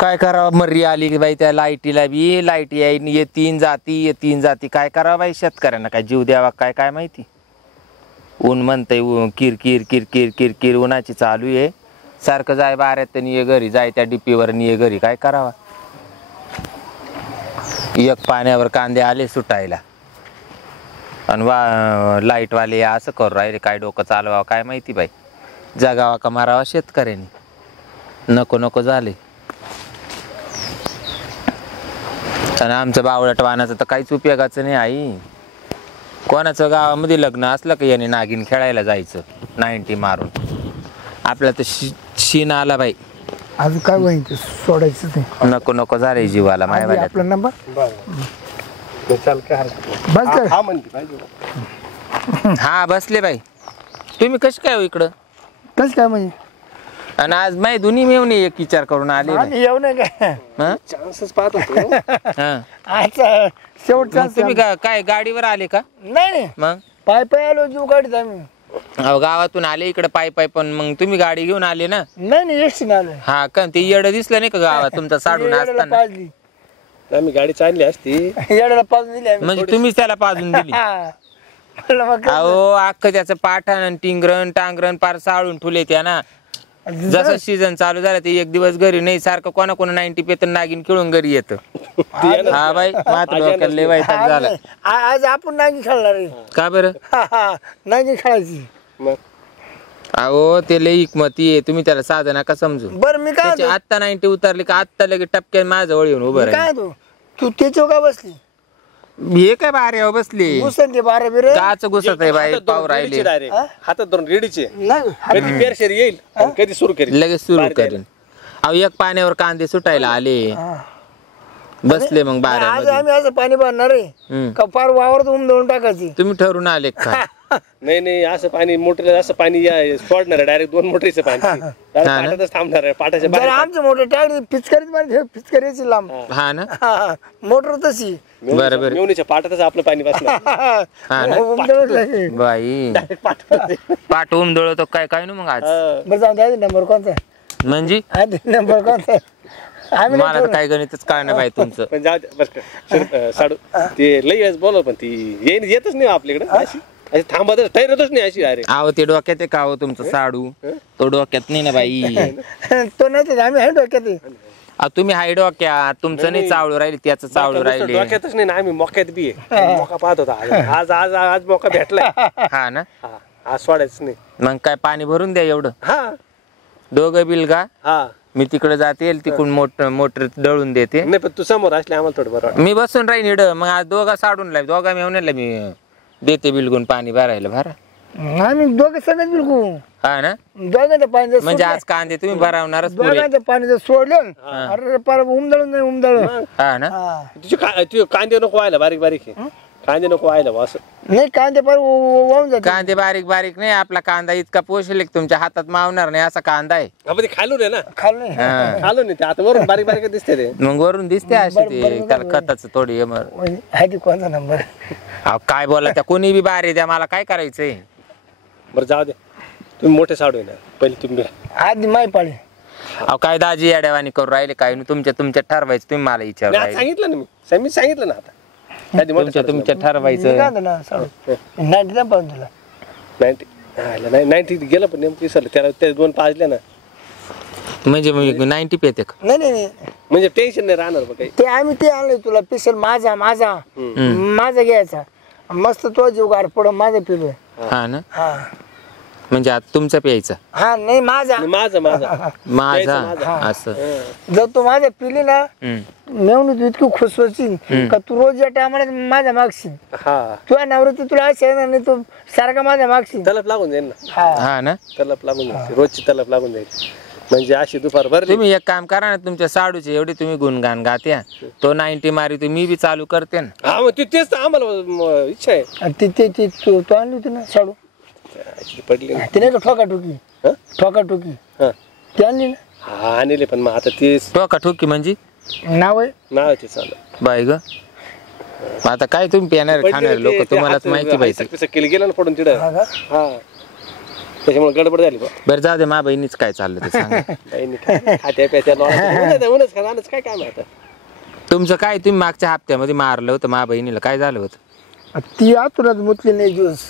काय करावं मर्री आली की बाई त्या लाईटीला बी लाईट येतीन जाती काय करावं बाई शेतकऱ्यांना काय जीव द्यावा काय काय माहिती ऊन म्हणतंय किरकिर किरकिर किरकिर उन्हाची चालू आहे सारखं जाय बाऱ्यात ये घरी जाय त्या डिपीवर ये घरी काय करावा एक पाण्यावर कांदे आले सुटायला आणि लाईटवाले असं करू राहिले काय डोकं चालवावं काय माहिती बाई जगावा का मारावा शेतकऱ्यांनी नको नको झाले आणि आमचं बावळट वाहनाचं तर काहीच उपयोगाचं नाही आई कोणाचं गावामध्ये लग्न असलं का याने नागिन खेळायला जायचं 90 मारून आपल्या तर शीन आला बाई आज काय माहिती सोडायचं ते नको नको झाले जीवाला मायवाल्या आपला नंबर हा बसले बाई तुम्ही कशी काय हो इकडं कसं काय म्हणजे आणि आज माही दोन्ही मिळून एक विचार करून आले येऊ नये काय चान्सच पाहत होतो आता शेवटचा तुम्ही काय गाडीवर आले का नाही मग पाय पाय आलो जीव गाडीत आम्ही अहो गावातून आले इकडे पाय पण मग तुम्ही गाडी घेऊन आले ना नाही एसटी आलो हा का ते येड दिसलं नाही का गावात तुमचा साडून असताना पाजली आम्ही गाडी चालली असती येड्याला पाजून दिली आम्ही म्हणजे तुम्हीच त्याला पाजून दिली म्हणलं मग काय? अहो अख्खं त्याचं पाठाण टिंगरण टांगरण पार साळून ठुले त्या ना जसं सीझन चालू झालं ते एक दिवस घरी नाही सारखं कोणा 90 पेतन नागिन खेळून घरी येतं हा बाई मात्र डोक्याला लय वैताग झाला आज आपण नागी खेळणार आहे. का बरं नागी खेळायची मग अहो ते लय इकमती आहे तुम्ही त्याला साधं नका समजू बरं मी काय त्याची आत्ता 90 उतरली का आत्ता लगे टपक्यात माझ्याजवळ येऊन उभं मी काय राहील तू तू त्याच्यावर का बसली हे काय बाऱ्यावर बसले घुसन ते बारा बिरे काच घुसत आहे बाई पाव राहिले डायरेक्ट हातात धरून रेडीचे नाही कधी पेरशेर येईल आणि कधी सुरू करेल लगेच सुरू करेन अहो एक पाण्यावर कांदे सुटायला आले बसले मग आज बाऱ्यामध्ये आम्ही असं पाणी भरणार आहे का फार वावरात उमदळून टाकायची तुम्ही ठरून आले का नाही असं पाणी मोटर असं पाणी सोडणार आहे डायरेक्ट 2 मोटरीचं पाणी पाटातच थांबणार आहे पाटाच्या जर बाहेर आमचं मोठं टाकली पिचकारीच पिचकारीची लांब हा ना मोटर तशी बरोबर मेवणीच्या पाटातच आपलं पाणी बसणार हा ना उमदळून लागली. बाई पाठ उमदळतो काय काय ना मग आज बरं जाऊ द्या नंबर कोणता म्हणजे आधी नंबर कोणता आम्ही नाही मला तर काय गणितच कळणार बाई तुमचं पण जाऊ दे, बरं का. साडू ते लई वेळेस बोलव पण ती येतच नाही आपल्याकडे अशी अशी थांबतच ठरतच नाही अशी अरे आहो ते डोक्यात आहे का हो तुमचं साडू तो डोक्यात नाही ना बाई तो नाही आम्ही आहे डोक्यात आहे. अहो तुम्ही हाय डोक्यात तुमचं नाही चावळू राहिले त्याचं चावळू राहिले डोक्यातच नाही ना आम्ही मोक्यात बी आहे मोका पाहत होता आज आज आज मोका भेटलाय हा ना हा आज सोडायच नाही मग काय पाणी भरून द्या एवढं हा दोघं बिल का हा मी तिकडे जाते तिकडून मोटर दळून देते नाही पण तू समोर असले आम्हाला थोडं बरं वाटतं. मी बसून राहीन इड मग आज दोघा साडून लाव दोघा मेवण्याला मी देते बिलगुन पाणी भरायला भरा आम्ही दोघं सगळं बिलकू हा ना दोघांचं पाणी जर म्हणजे आज कांदे तुम्ही भरावणारच पुरे दोघांचं पाणी जर सोडलं अरे पार उमदळून नाही उमदळून हा ना तुझे कांदे नको व्हायला बारीक बारीक आहे कांदे नको व्हायला बा असं नाही कांदे पार वाहून जाते कांदे बारीक बारीक नाही आपला कांदा इतका पोषले तुमच्या हातात मावणार नाही असा कांदा आहे आपण ते खालून आहे ना खाल नाही हा. खालून नाही ते आता वरून बारीक बारीक दिसते ते मग वरून दिसते अशी ते त्याला खताचं थोडी आहे कोणता नंबर अहो काय बोला त्या कोणी बी बाहेर द्या मला काय करायचंय बरं जाऊ दे तुम्ही मोठे साडू आहे ना पहिले तुम्ही आधी माय पाळी अहो काय दाजी याड्यावानी करू राहिले काय तुमच्या ठरवायचं तुम्ही मला विचारू नाही, आज राहिले सांगितलं ना मी सांगितलं ना आता आधी मोठे तुमच्या साडू तुमच्या ठरवायचं काय ना साडू 90 पाहून तुला 90 गेलं पण नेमकं विसरलं त्याला ते 2 पाजले ना म्हणजे 90 पेते का नाही नाही नाही. म्हणजे टेन्शन नाही राहणार बघ काही ते आम्ही ते आणले तुला स्पेशल माझा माझा घ्यायचा मस्त तो जीव गार पड माझा पिलोय हा ना हा म्हणजे आता तुमचा प्यायचा हा नाही माझा माझं माझा असं जर तू माझा पिली ना हम्म. मेवणी तू इतकी खुश होशील का तू रोज या टायमाला माझा मागशील हा तुझ्या नवऱ्याची तुला असं आहे ना नाही तू सारखा माझा मागशील तलप लागून जाईल ना हा हा ना तलप लागून जाईल रोजची तलप लागून जाईल म्हणजे अशी दुपार भरली तुम्ही एक काम करा ना तुमच्या साडूचे एवढे तुम्ही गुणगान गात्या तो 90 मारी मी बी चालू करते ना हा मग तेच तर आम्हाला इच्छा आहे आणि ते तू आणली होती ना साडू अशी पडली ना. ते नाही का ठोकाठोकी हं? ठोकाठोकी हा ते आणली ना हा आणले पण मग आता तेच तो का ठोकी म्हणजे नाव आहे नाव आहे ते चालू बाई ग आता काय तुम्ही पिणार खाणार लोक तुम्हालाच माहिती पाहिजे केलं गेलं ना पडून तिथं हा का? हा त्याच्यामुळे गडबड झाली बा. बरं जाऊ दे मा बहिणीच काय चाललं ते सांगा. काही नाही, काय खात्या प्याच्या उन्हाच खाणं काय काम आहे आता. तुमचं काय तुम्ही मागच्या हप्त्यामध्ये मारलं होतं मा बहिणीला, काय झालं होतं? ती आतुरात मुतली नाही दिवस.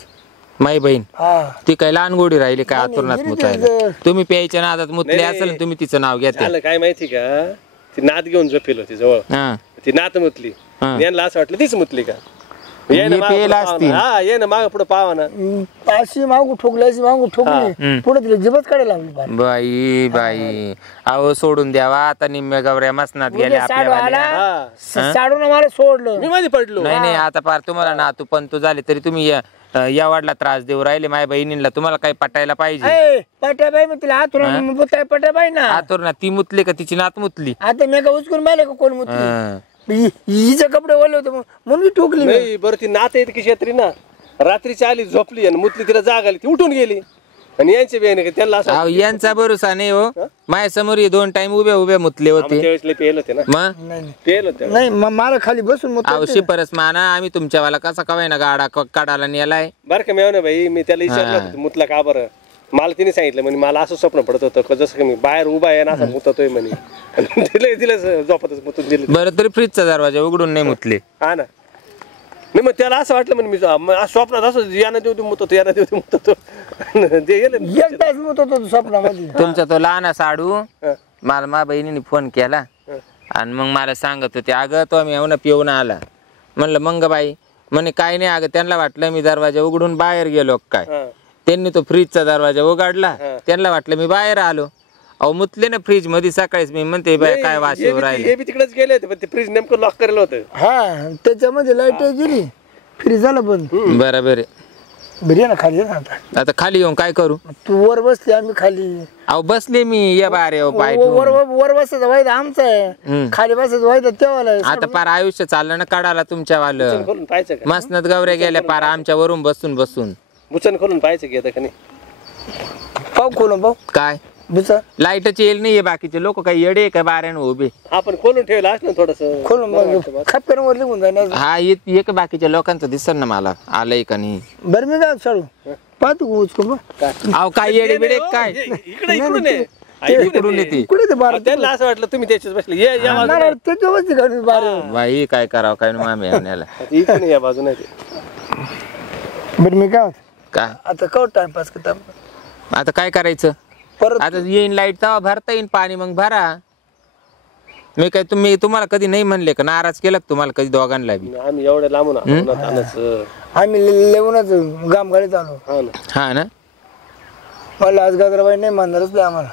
माई बहीण हा ती काय लहान गोडी राहिली काय नाही, आतुरणात नाही, मुतायला? नाही, तुम्ही प्यायच्या नादात मुतले नाही, असेल तुम्ही तिचं नाव घेते. झालं काय माहिती का, ती नात घेऊन झोपेल होती जवळ, हा ती नात मुतली. हा. यांना असं वाटलं तीच मुतली का. हे पेला असतील. हा ये ना माग पुढे पावा ना. अशी मागू ठोकली अशी मागू ठोकली पुढे तिला जिबत काढायला लागली बाहेर. बाई बाई अहो सोडून द्यावा आता निम्म्या गवऱ्या मसनात गेल्या साडू आपल्या आला हा. साडून मला सोडलं. मी मध्ये पडलो. नाही नाही आता पार तुम्हाला नातू पण तू झाले तरी तुम्ही या वाडला त्रास देऊ राहिले माझ्या बहिणीला. तुम्हाला काही पटायला पाहिजे. पट्याबाई मग तिला आतुरात पट्याबाई ना आतुर ती मुतली का तिची नात मुतली? आता मी का उचकून पाहिले का कोण मुतली. हा. हिचे कपडे ओले होते म्हणून मी ठोकली. नाही बरं ती नात येते की शेत्री ना, रात्रीची आली झोपली आणि मुतली, तिला जाग आली ती उठून गेली. आणि यांचे बियाणे का त्यांना असं अहो यांचा भरोसा नाही हो. माझ्या समोर 2 टाइम उभे मुतले होते. त्यावेळेस लय पेल होते ना, मग नाही पेल होते. नाही मला खाली बसून मुतलं अहो होतं. शिपरस माना आम्ही तुमच्यावाला कसा कवाय ना गाडा काढायला नेलाय. बरं का मेव ना भाई, मी त्याला विचारलं होतं मुतला का बरं. मला तिने सांगितलं म्हणे मला असं स्वप्न पडत होतं का जसं की मी बाहेर उभा आहे ना असं मुततोय म्हणे. तिला झोपतच मुतून दिलं. बरं तरी फ्रीजचा दरवाजा उघडून नाही मुतले. हा ना, नाही मग त्याला असं वाटलं म्हणे मी स्वप्नात असं यानं देऊ मुततो यानं देऊ मुततो. ते गेलं. एक तास मुत होतो स्वप्नामध्ये. तुमचा तो लहान साडू हा. मला मा बहिणीने फोन केला आणि मग मला सांगत होते अगं तो आम्ही येऊन पिऊन आला. म्हणलं मंग बाई म्हणे काय नाही अगं त्यांना वाटलं मी दरवाजा उघडून बाहेर गेलो काय. हा. त्यांनी तो फ्रीजचा दरवाजा उघडला. हा. त्यांना वाटलं मी बाहेर आलो. अहो मुतले ना फ्रीज मध्ये सकाळीच. मी म्हणते बाय काय वाशीवर राहिले. हे बी तिकडेच गेले होते पण ते फ्रीज नेमकं लॉक करेलं होतं. हा त्याच्यामध्ये लाईट गेली फ्रीज झालं बंद. बरोबर बरी ना खाली ना आता. आता खाली येऊन काय करू? तू वर बसते आम्ही खाली. अहो बसले मी या बारे पाय वर ठेवून. वर बसायचं वाईट आमचं आहे. खाली बसायचं वाईट तेव्हा आता पार आयुष्य चाललं ना काढायला तुमच्यावालं. खोलून पाहायचं का, मसनत गवऱ्या गेल्या पार आमच्या वरून बसून बसून. बुचन खोलून पाहायचं की आता का नाही. पाहू खोलून पाहू काय बुचा लाईटच येईल नाहीये. बाकीचे लोक काही येडे का बाऱ्यानं उभे. आपण खोलून ठेवलं असं थोडस. खोलून बघ खपकन वर लिहून जाईल. हा एक बाकीच्या लोकांचं दिसत ना मला आलंय का नाही. बरं मी काय चालू पाहतो उचकून बघ. अहो काय येडे बिडे काय इकडे इकडून ये. इकडून येते. कुठे ते बारा त्यांना असं वाटलं तुम्ही त्याच्याच बसले ये या बाजूला. त्याच्या वरती काढून बारा. बाई काय करावं काय मामी येण्याला. इकडे या बाजूने ते. बरं मी काय काय आता कव टाइमपास करता आता काय करायचं? परत आता येईन लाईट तेव्हा भरता येईन पाणी मग भरा. मी काय तुम्हाला कधी नाही म्हणले का? नाराज केलं का तुम्हाला कधी दोघांना बी? आम्ही एवढ्या लांबून आलो. आम्ही लेवूनच गाम गाडीत आलो. हा ना. हा ना. मला आज गाजराबाई नाही म्हणणारच नाही आम्हाला.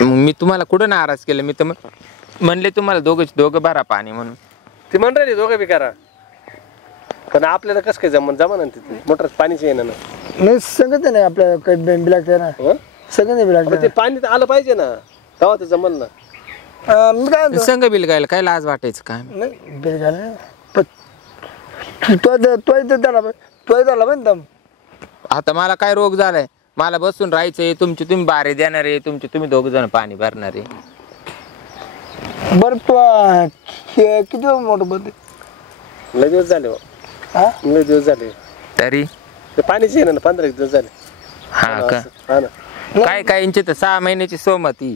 मग मी तुम्हाला कुठं नाराज केलं? मी तर म्हणले तुम्हाला दोघं भरा पाणी म्हणून. ती म्हण राहिली दोघं बी करा पण आपल्याला कसं काय जमन ना तिथे मोटर पाणीच येणार ना. नाही सांगत नाही आपल्याला काही बिलाक ना हं? सगळं नाही बिलाक. पण ते पाणी तर आलं पाहिजे ना तेव्हा ते जमल ना. मी काय म्हणतो संघ बिल गायला काय लाज वाटायचं काय? नाही बिल घाल तो झाला पण दम. आता मला काय रोग झालाय? मला बसून राहायचंय. तुम्ही बारे देणार आहे. तुम्ही 2 जण पाणी भरणार आहे. बरं तू किती मोठं बंद लय दिवस झाले हो. हा लय दिवस झाले तरी ते पाणीच येणार ना. 15 दिवस झाले. हा का? हा ना. काय यांची तर 6 महिन्याची सोमती.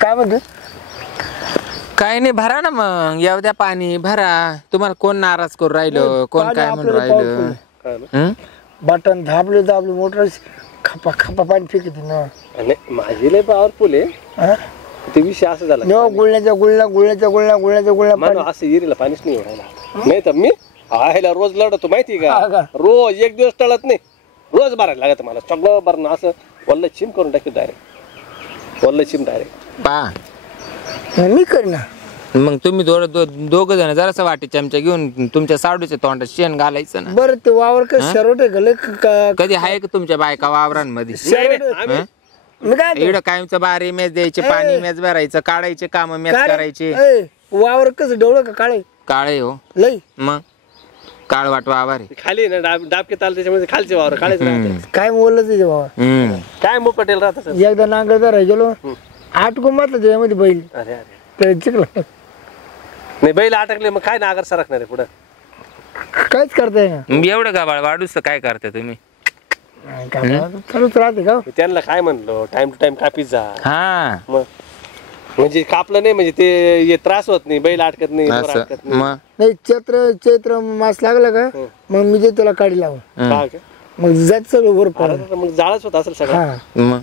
काय म्हणतो काय नाही भरा ना मग येऊ द्या पाणी भरा. तुम्हाला कोण नाराज करू राहिलं? कोण पाणी काय म्हणून आपल्याला राहिलं? हा ना. हं? बटन दाबले मोटर खपा खपा पाणी फेकते ना. आणि माझी लय पॉवरफुल आहे. हा? ते विषय असं झाला नेवा गुळण्याच्या गुळण्या मानो असं इरीला पाणीच नाही राहिला. नाही तर मी आयला रोज लढतो माहिती हा का. का? रोज एक दिवस टळत नाही. रोज भरायला लागत मला सगळं भरणं असं वल्ल चिम करून टाकतो डायरेक्ट. वल्ल चिम डायरेक्ट. पा मी करीना. मग तुम्ही दोघं जण जरासं वाटे चमचा घेऊन तुमच्या साडूच्या तोंडात शेण घालायचं ना. बरं ते वावर का शरोट आहे कधी आहे का तुमच्या बायका वावरांमध्ये? आम्ही मी काय इकडं कायमचं बारे मेज द्यायचे पाणी मेज भरायचं काढायचे काम मेज करायचे. वावर कसं डोळं का काळे काळे हो लई मग काळ वाट वावर आहे. खाली ना डाबके ताल त्याच्यामध्ये खालचे वावर काळेच राहते. काय बोललं ते वावर काय मग पटेल राहत सर. एकदा नांगर धरायला गेलो 8 कुंभातलं त्याच्यामध्ये बैल अरे अरे ते चिकलं नाही बैल अटकले मग काय नागर सरकणार आहे पुढं. काहीच करताय ना. एवढं गाबाळ वाढूस तर काय करता तुम्ही? चालूच राहते का मी त्यांना काय म्हणलो टाइम टू टाइम कापीत जा हा मग म्हणजे कापलं नाही म्हणजे ते त्रास होत नाही बैल अडकत नाही ढोर असं अडकत नाही. मग नाही चैत्र मास लागला का मग मी जे त्याला काढी लावून का ग? मग जात सगळं वर अरे तर मग जाळच होत असेल सगळं हा मग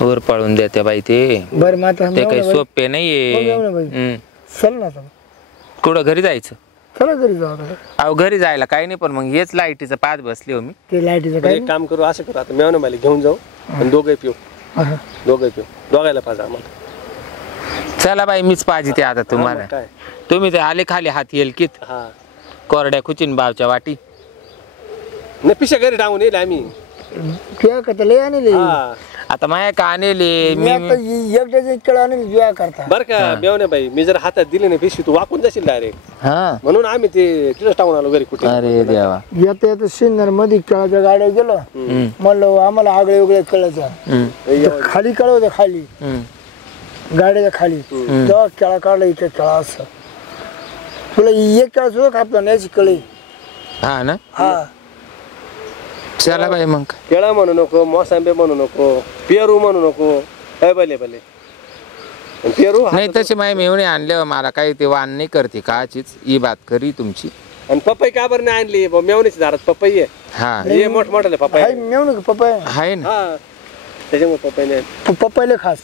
वर पळून देते बाई ते बरं मग आता ते काही मेवणं सोपे मग नाहीये मेवणं बाई. हम्म. चल ना आता कुठं घरी जायचं चला घरी जाऊ आता. अहो घरी जायला काही नाही पण मग हेच लाईटीचं पाहत बसली हो मी ते लाईटीचं बरं, काय एक काम करू असं करू आता मेवणं मला घेऊन जाऊ आणि दोघे पिऊ हा. दोघायला पाहिजे आम्हाला चला बाई मीच पाहिजे ते आता तुम्हाला मग काय तुम्ही ते आले खाली हात येलकीत हा कोरड्या खुचीन बावच्या वाटी नाही पिशा घरी टाकून येईल आम्ही तुया का लय आणले हा आता माया का आणले मी मी आता एकट्याचे केळ आणले जुया करता बरं का मेवणे बाई मी जर हातात दिली नाही पिशवी तू वाकून जाशील डायरेक्ट हा म्हणून आम्ही ते तिथं टाकून आलो घरी कुठे अरे देवा येता येता सिन्नर मध्ये केळाच्या गाड्या गेलो म्हणलं आम्हाला आगळे वेगळे कळायचं हम्म, खाली कळ होतं खाली हम्म. गाड्याच्या खाली तेव्हा केळा काढला इथे केळा असं तुला एक केळा सुद्धा कापला नाही याची कळी हा ना हा चला बाई मग केळा म्हणू नको मोसंबी म्हणू नको पेरू म्हणू नको काय भले भले आणि पेरू नाही तसे माय मेवणे आणल्यावर मला काही ते वाण नाही करते काचीच ही बात खरी तुमची आणि पपई का बरं नाही आणली मेवणीची दारात पपई आहे हा हे मोठमोठाले पपई हाय मेवणं का पप्पा आहे ना हा त्याच्यामुळे पपई नाही पप्पायला खास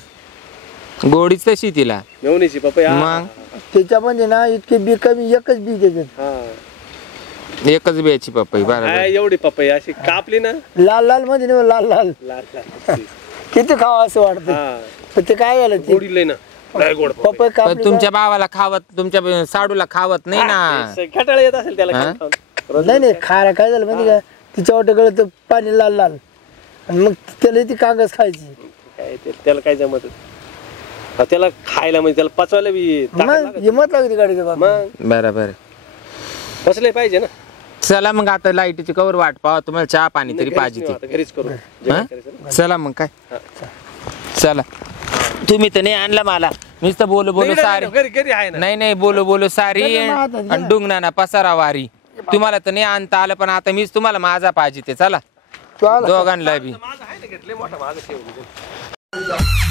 गोडीच तशी तिला मेवणीची पपई हा मग त्याच्यामध्ये ना इतके बी कमी एकच बी त्याच्यात हा एकच बियाची पपई बरोबर काय एवढी पपई अशी कापली ना लाल लाल मध्ये नाही लाल लाल लाल लाल. किती खावं असं वाटतं हा पण ते काय झालं ते गोडी लय ना लय गोड पपई. पप्पा पण कापली तुमच्या भावाला खावत तुमच्या साडूला खावत नाही ना ते खटाळा येत असेल त्याला हा? रोज नाही नाही खायला काय झालं माहिती का तिच्या वाटत गळत पाणी लाल लाल आणि मग त्याला ती कागज खायची काय त्याला काय जमत त्याला खायला म्हणजे त्याला पचवायला बी ताकद मग लागत. हिंमत लागते गाडीच्या बाबा मग बरोबर बसले पाहिजे ना चला मग आता लाईटीची कवर वाट पाहा तुम्हाला चहा पाणी तरी घरीच पाहिजे नेऊ ती आता, घरीच करू हा? जेवण करायचं ना. चला मग काय हा. चला तुम्ही तर नाही आणला मला मीच तर बोलू बोलू नाही, सारी नाही, घरी आहे ना नाही नाही बोलू बोलू सारी चला मग आता, आणि डुंगणाना पसारा वारी तुम्हाला तर नाही आणता आलं पण आता मीच तुम्हाला माझा पाहिजे ते चला तू आला दोघांना बी माझं आहे ना घेतले मोठा माझं ठेवून